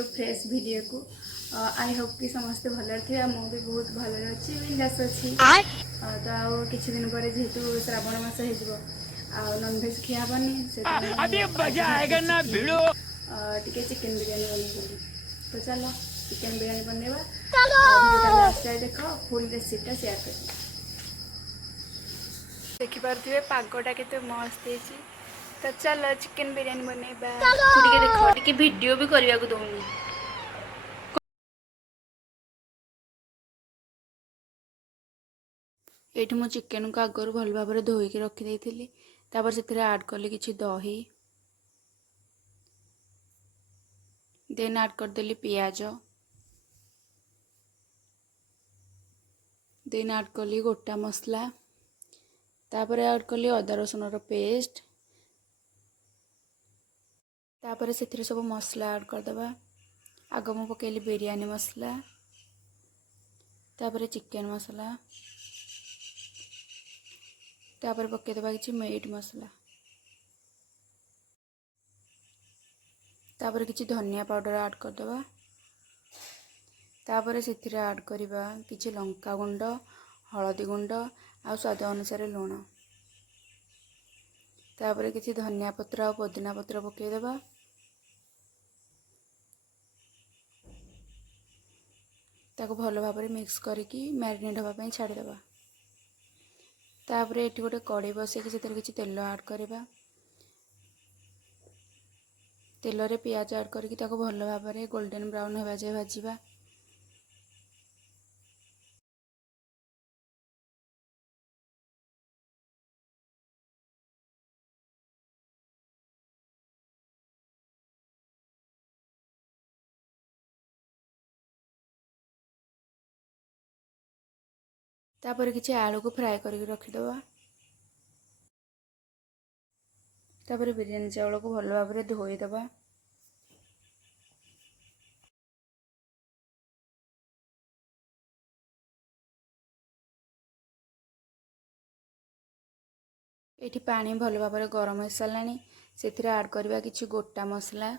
New fresh video को I hope कि समस्त भल थे मु भी बहुत भल अच्छी बिंदास अच्छी तो आउ किसी दिन पर जेहेतु श्रावण मास हो नॉनवेज खिया हेनी से टिके चिकेन बिरयानी बन तो चलो चिकेन बिरयानी बनवा लास्ट देख फुल रेसिपीटा शेयर कर देखिपे पागटा के मस्त है तो चलो चिकेन बिरयानी बनवा देख वीडियो भी करने को दौनी ये मु चिकेन को आगर भल भाव में धोईक रखी से आड कली कि दही देन आड करदेली पियाज देन आड कली गोटा मसला तापर आड कली अदा रसुन पेस्ट तापर से सब मसला आड करदे आग मु पकेली बिरयानी मसला तापर चिकेन मसला तापर पकईदे कि मीट मसला तापर कि धनिया पाउडर आड करदे तापर से आड करवा कि लंका गुंड हलदी गुंड आ स्वाद अनुसार लुण तापर कि धनिया पत्र और पुदीना पत्र पकईदे ताको भल भाव में मिक्स करके मैरिनेट होगापी छाड़देवा तापर ये गोटे कड़ी बसैक कि तेल आड करवा तेल रे पियाज आड करके भल भाव में गोल्डन ब्राउन होगा जाए भाजवा तापर किसी आलू को फ्राए करके रखीदवा तापर बिरयानी चावल को भल भाव में धोईदवा ये पानी भल भाव में गरम हो सारा से आड करवा कि गोटा मसला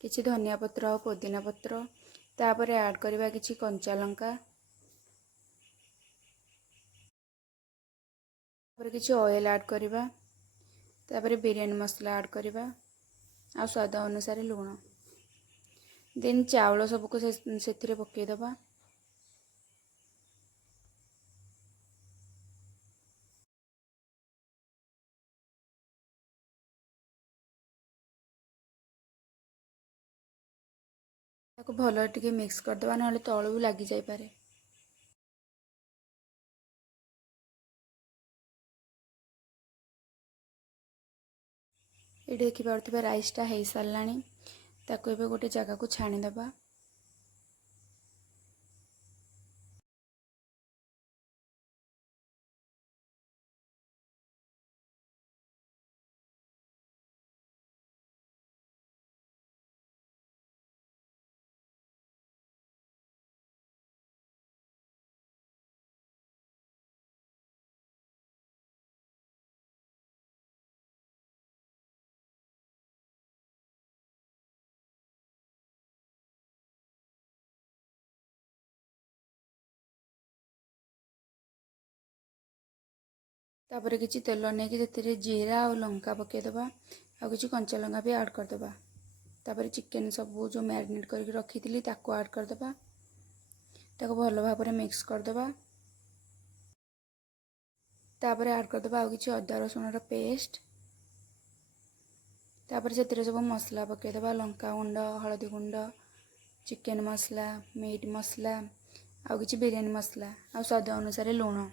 किछि धनिया पत्र और पुदीना पत्र तापर आड करवा कि कंचा लंका तापर किछि ऑयल आड करवा तापर बिरयानी मसला आड करवा आ स्वाद अनुसार लुण देन चावल सबको से पकईदवा भल टिके मिक्स करदे ना तलू भी लगी जाई पारे ये देखिपे राइसटा हो सारा ताको एबे गोटे जगह को छाणीदबा तापर किछि तेल नहीं कि जीरा और लंका पकईदबा आ कि कंचा लंका भी आड करदबा तापर चिकेन सब जो मैरिनेट करके रखी थी ताको आड करदबा ताको भल भाव में मिक्स करदबा तापर आड करदबा आ कि अदा रसुन पेस्ट तापर से सब मसला पकईदबा लंका गुंड हलदी गुंड चिकेन मसला मीट मसला आ कि बिरयानी मसला आ स्वाद अनुसार लुण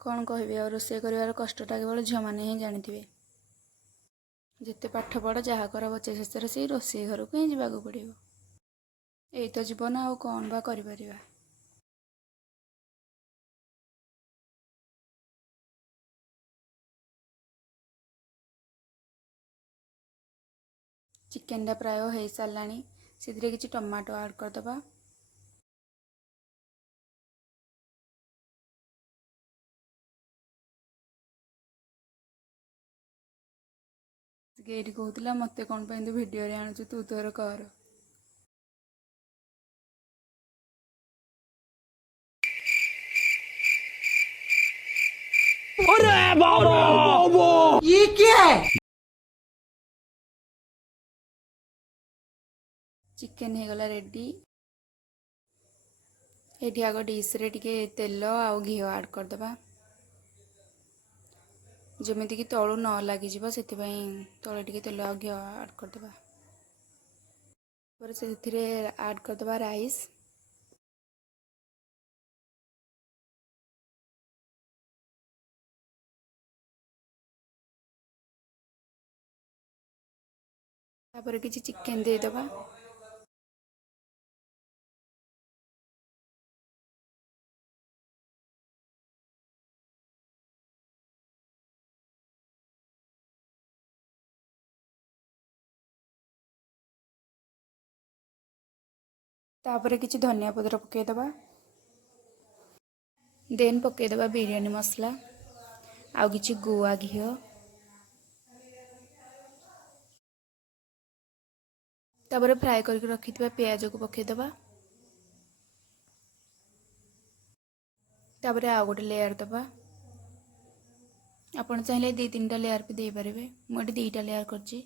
कौन कह रोषे कर कष्टा केवल झील मैंने ही जानी जिते पाठ पढ़ जहाँ कर बच्चे शेष से रोषे घर को ही जावाक पड़ो यही तो जीवन आउ कौन बा कर चिकेनटा प्राय हो सारा से कि टमाटो आड करदबा ଗେରି କହୁଥିଲା ମୋତେ କ'ଣ ପାଇଁ ତୁ ଭିଡ଼ିଓରେ ଆଣୁଛୁ, ତୁ ତୋର କର। ये क्या है? ଚିକେନ୍ ହେଇଗଲା ରେଡ଼ି। ଏଠି ଆଗ ଡିସ୍ରେ ଟିକେ ତେଲ ଆଉ ଘିଅ ଆଡ଼୍ କରିଦେବା, ଯେମିତିକି ତଳୁ ନ ଲାଗିଯିବ, ସେଥିପାଇଁ ତଳେ ଟିକେ ତେଲ ଆଉ ଘିଅ ଆଡ଼୍ କରିଦେବା। ତାପରେ ସେଥିରେ ଆଡ଼୍ କରିଦେବା ରାଇସ୍। ତାପରେ କିଛି ଚିକେନ୍ ଦେଇଦେବା। ତାପରେ କିଛି ଧନିଆ ପତ୍ର ପକାଇଦେବା। ଦେନ୍ ପକାଇଦେବା ବିରିୟାନୀ ମସଲା ଆଉ କିଛି ଗୁଆ ଘିଅ। ତାପରେ ଫ୍ରାଏ କରିକି ରଖିଥିବା ପିଆଜକୁ ପକାଇଦେବା। ତାପରେ ଆଉ ଗୋଟେ ଲେୟାର ଦେବା। ଆପଣ ଚାହିଁଲେ 2-3ଟା ଲେୟାର ବି ଦେଇପାରିବେ, ମୁଁ ଏଠି 2ଟା ଲେୟାର କରିଛି।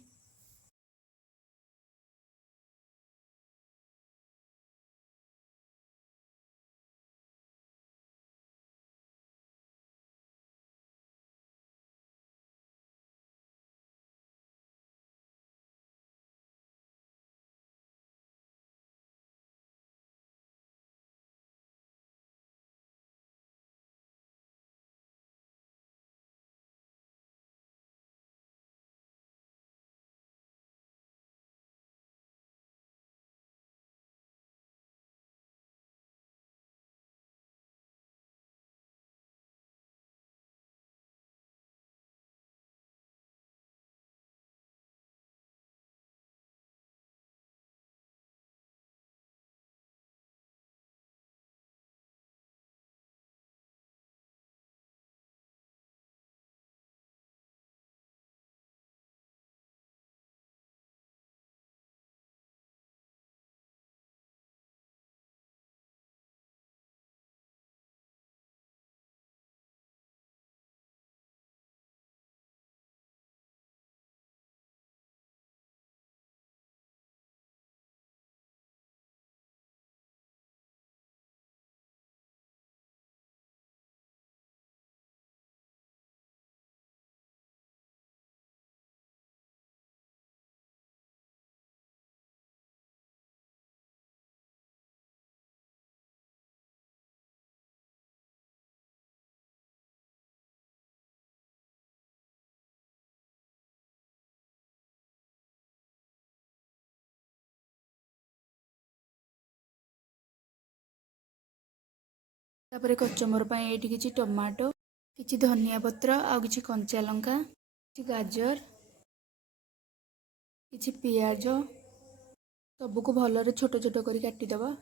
ତାପରେ କଚମ୍ବର ପାଇଁ ଏଇଠି କିଛି ଟମାଟୋ, କିଛି ଧନିଆ ପତ୍ର ଆଉ କିଛି କଞ୍ଚା ଲଙ୍କା, କିଛି ଗାଜର, କିଛି ପିଆଜ, ସବୁକୁ ଭଲରେ ଛୋଟ ଛୋଟ କରି କାଟିଦେବା।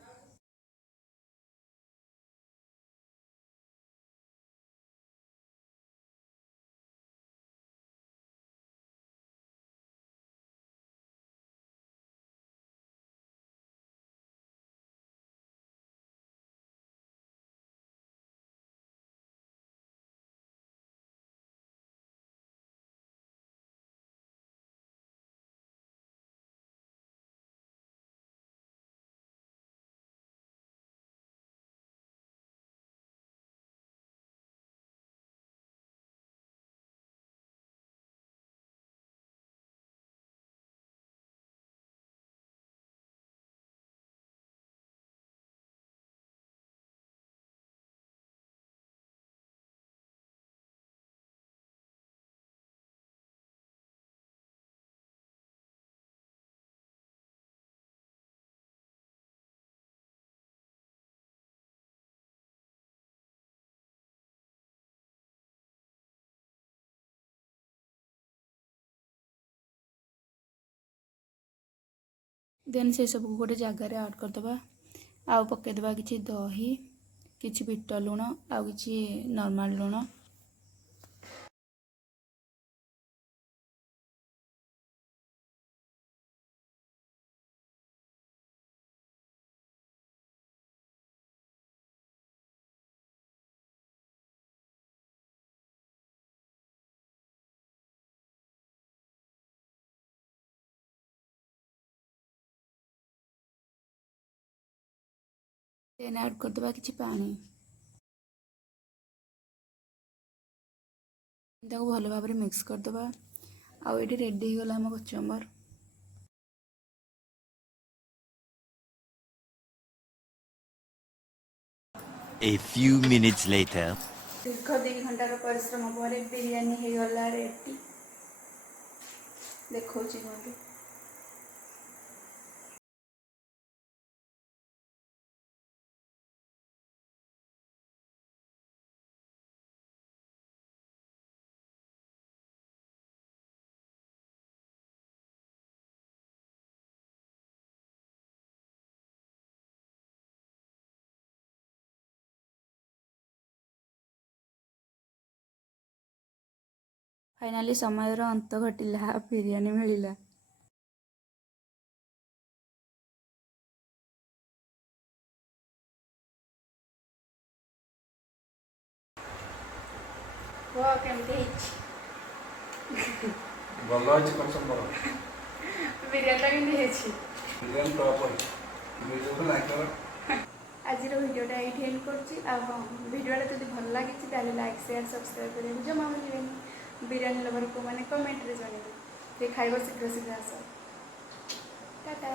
ଦେନ୍ ସେସବୁକୁ ଗୋଟେ ଜାଗାରେ ଆଡ଼୍ କରିଦେବା। ଆଉ ପକାଇଦେବା କିଛି ଦହି, କିଛି ବିଟ ଲୁଣ ଆଉ କିଛି ନର୍ମାଲ୍ ଲୁଣ। देन ऐड करदे किसी पानी भल भाव मिक्स करदे आउ ये रेडी हो गला आम kachumber. A few minutes later. दीर्घ 2 घंटार परिश्रम पर बिरयानी हो गला रेडी देखो मत फाइनाली समय अंत घटिला बिरयानी मिलला। वो केमती ଭଲ ଅଛି କଚୁମ୍ବର बिरयानी केमती ହେଇଛି ବିରିୟାନୀ ଟପ୍ ଅଛି ଭିଡ଼ିଓକୁ ଲାଇକ୍ କର। ଆଜିର ଭିଡ଼ିଓଟା ଏଇଠି ଏଣ୍ଡ କରୁଛି। ଆଉ ହଁ ଭିଡ଼ିଓଟା ଯଦି ଭଲ ଲାଗିଛି ତାହେଲେ ଲାଇକ୍ ସେୟାର ସବସ୍କ୍ରାଇବ୍ କରିବାକୁ ଜମା ଭୁଲିବେନି। ବିରିୟାନୀ ଲଭର କୋଉମାନେ କମେଣ୍ଟରେ ଜଣେଇବେ। ଟିକେ ଖାଇବ ଶୀଘ୍ର ଶୀଘ୍ର ଆସ। ଟାଟା।